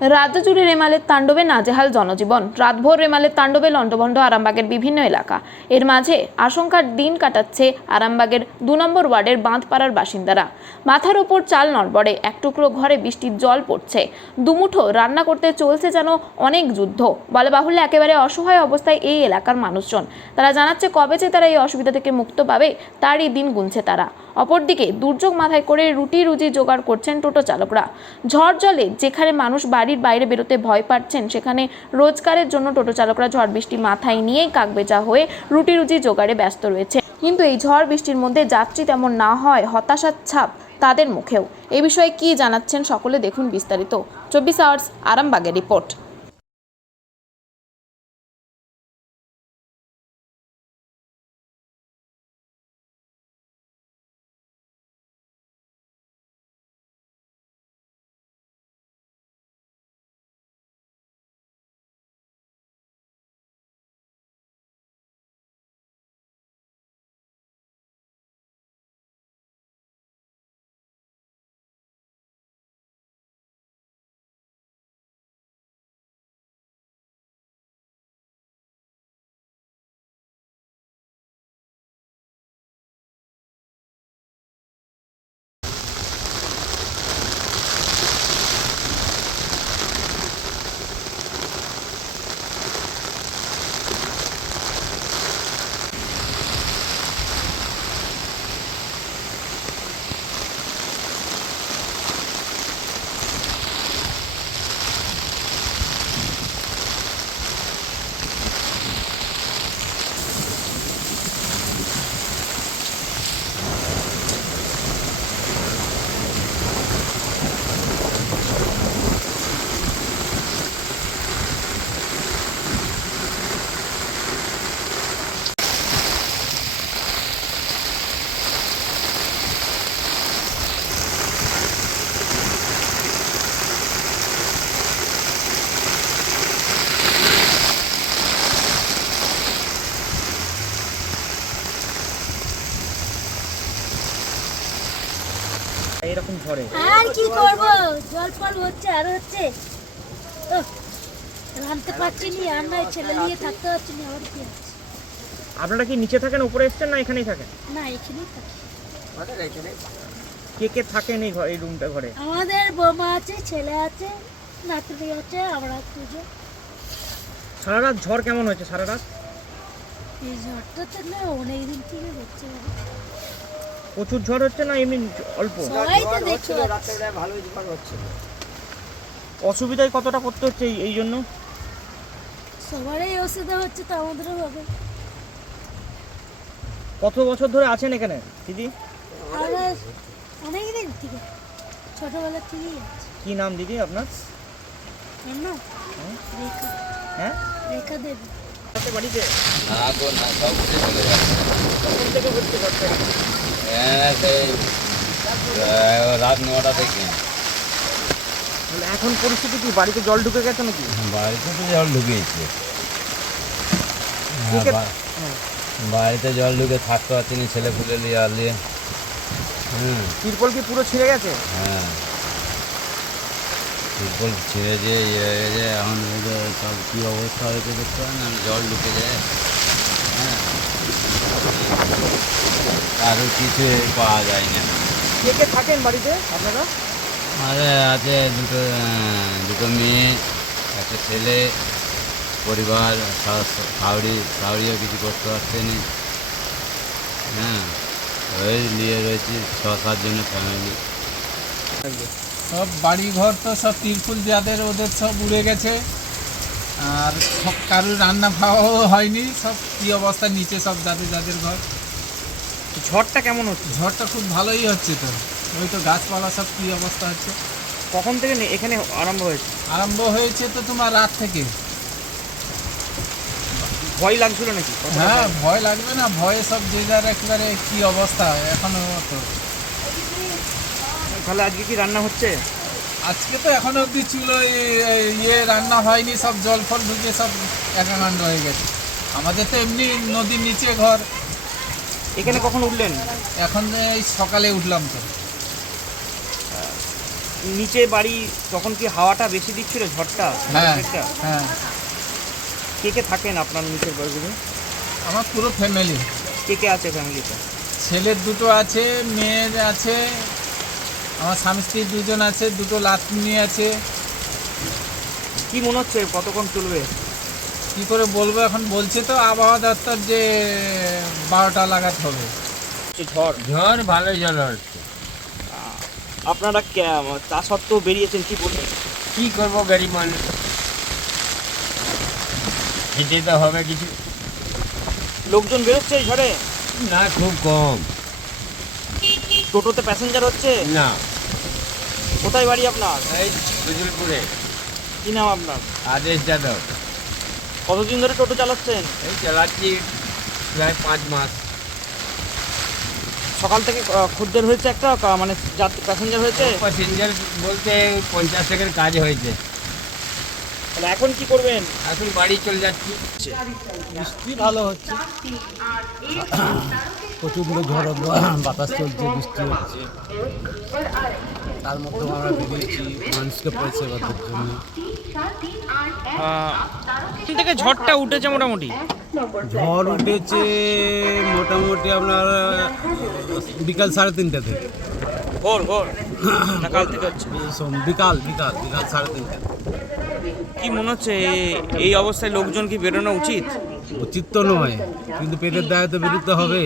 রাজ্য জুড়ে রেমালের তাণ্ডবে নাজেহাল জনজীবন। রাতভর রেমালের তাণ্ডবে লণ্ডভণ্ড আরামবাগের বিভিন্ন এলাকা। এর মাঝে আশঙ্কার দিন কাটাচ্ছে আরামবাগের 2 নম্বর ওয়ার্ডের বাঁধপাড়ার বাসিন্দারা। মাথার ওপর চাল নড়বড়ে, এক টুকরো ঘরে বৃষ্টির জল পড়ছে, দুমুঠো রান্না করতে চলছে যেন অনেক যুদ্ধ। বলে বাহুল্যে একেবারে অসহায় অবস্থায় এই এলাকার মানুষজন। তারা জানাচ্ছে কবে যে তারা এই অসুবিধা থেকে মুক্ত পাবে তারই দিন গুনছে তারা। অপরদিকে দুর্যোগ মাথায় করে রুটি রুজি জোগাড় করছেন টোটো চালকরা। ঝড় জলে যেখানে মানুষ বাড়ির বাইরে বেরোতে ভয় পাচ্ছেন, সেখানে রোজগারের জন্য টোটো চালকরা ঝড় বৃষ্টি মাথায় নিয়েই কাকবেচা হয়ে রুটি রুজি জোগাড়ে ব্যস্ত রয়েছে। কিন্তু এই ঝড় বৃষ্টির মধ্যে যাত্রী তেমন না হয় হতাশার ছাপ তাদের মুখেও। এই বিষয়ে কি জানাচ্ছেন সকলে দেখুন বিস্তারিত। 24 আওয়ার্স আরামবাগের রিপোর্ট। এরকম ঝড়ে আর কি করব, জল ফল হচ্ছে আর হচ্ছে। রাঁধতে পারছি না, আমরা ছেলে নিয়ে থাকতে পারছি না। আর কি আছে? আপনারা কি নিচে থাকেন, উপরে এসেছেন, না এখানেই থাকেন? না, এখানেই থাকি। কে কে থাকেন এই রুমটা ঘরে? আমাদের বৌমা আছে, ছেলে আছে, নাতনি আছে, আমরা দুজন। সারা রাত ঝড় কেমন হয়েছে? সারা রাত এই ঝড়টা তো না অনেক দিন থেকে হচ্ছে। প্রচুর ঝড় হচ্ছে না এমনি অল্প? সবাই তো দেখছো ভালোই ঝড় হচ্ছিল। অসুবিধায় কতটা করতে হচ্ছে এই জন্য? সবারই অসুবিধা হচ্ছে, তো আমাদেরও হবে। কত বছর ধরে আছেন এখানে দিদি? আমরা অনেক দিন থেকে, ছোটবেলা থেকেই আছে। কি নাম দিদি আপনার? এর নাম রেখা। হ্যাঁ, রেখা দেবী। আপনার বাড়িতে না গো না, সব উঠে চলে যাচ্ছে। কখন থেকে হচ্ছে ঝড়টা? সেই রাত 9টা থেকে। তাহলে এখন পরিস্থিতি কি? বাড়িতে জল ঢুকে গেছে নাকি? বাড়িতে তো জল ঢুকেছে। কে কে- বাড়িতে জল ঢুকে থাকতে পারছি না, ছেলে পুলে নিয়ে আলিয়ে। তিরপল কি পুরো ছিঁড়ে গেছে? হ্যাঁ, তিরপল ছিঁড়ে যে ইয়ে হয়ে যায়। এখন ওই যে সব কী অবস্থা হয়েছে দেখতে পান, জল ঢুকে যায়। হ্যাঁ, আরও কিছু পাওয়া যায় না। কে কে থাকেন বাড়িতে আপনারা? আরে আছে দুটো মেয়ে, একটা ছেলে, পরিবার, শাউরিও কিছু করতে পারছে না। হ্যাঁ, ওই নিয়ে রয়েছে 6-7 জনের ফ্যামিলি। সব বাড়ি ঘর তো সব তিরপুল যাদের, ওদের সব উড়ে গেছে। আর সব কারোর রান্না খাওয়াও হয়নি। সব কী অবস্থা নিচে সব যাদের যাদের ঘর। ঝড়টা কেমন হচ্ছে? ঝড়টা খুব ভালোই হচ্ছে তো। ওই তো গাছপালা সব কী অবস্থা হচ্ছে। কখন থেকে এখানে আরম্ভ হয়েছে? আরম্ভ হয়েছে তো তোমার রাত থেকে। ভয় লাগছিল নাকি? কতটা হ্যাঁ, ভয়? ভয় লাগবে না? ভয়ে সব যে যার একেবারে কী অবস্থা এখনও তো। তাহলে আজকে কি রান্না হচ্ছে? আজকে তো এখনো অবধি চুলো রান্না হয়নি। সব জল ফল ঢুকে সব একাকাণ্ড হয়ে গেছে। আমাদের তো এমনি নদীর নিচে ঘর। এখানে কখন উঠলেন? এখন এই সকালে উঠলাম তো। নিচে বাড়ি তখন কি হাওয়াটা বেশি দিচ্ছিল ঝড়টা? হ্যাঁ একটা? হ্যাঁ, কে কে থাকেন আপনার নিচের বাড়িগুলো? আমার পুরো ফ্যামিলি, কে কে আছে ফ্যামিলিতে? ছেলের দুটো আছে, মেয়ের আছে, আমার স্বামী স্ত্রী দুজন আছে, দুটো লাতনি আছে। কি মনে হচ্ছে কতক্ষণ চলবে? কি করে বলবো, এখন বলছে তো আবহাওয়া দপ্তর যে 12টা লাগাত হবে। ঝড়, ঝড় ভালোই ঝড় হচ্ছে। আপনারা তা সত্ত্বেও বেরিয়েছেন, কি বলবেন? কি করবো গরিব মানুষ, খেতে তো হবে কিছু। লোকজন বেরোচ্ছে এই ঝড়ে? না, খুব কম। টোটোতে প্যাসেঞ্জার হচ্ছে? না, কোথায় বাড়ি আপনার? এই সুজলপুরে। কি নাম আপনার? আদেশ যাদব। কতদিন ধরে টোটো চালাচ্ছেন? এই চালাচ্ছি প্রায় 5 মাস। সকাল থেকে খদ্দের হয়েছে একটা, মানে যাত্রী প্যাসেঞ্জার হয়েছে? প্যাসেঞ্জার বলতে 50 টাকার কাজ হয়েছে। তাহলে এখন কি করবেন? এখন বাড়ি চলে যাচ্ছি। বৃষ্টি ভালো হচ্ছে, প্রচণ্ড ঝড় বাতাস চলছে, বৃষ্টি হচ্ছে, তার মধ্যেও আমরা বেরিয়েছি মানুষকে পরিষেবা দেওয়ার জন্য। এখান থেকে ঝড়টা উঠেছে মোটামুটি? ঝড় উঠেছে মোটামুটি আপনার বিকাল 3:30 থেকে। ভোর না কাল থেকে হচ্ছে? বিকাল 3:30। কি মনে হচ্ছে এই অবস্থায় লোকজন কি বেরোনো উচিত? উচিত তো নয়, কিন্তু পেটের দায়ে তো বেরোতে হবে।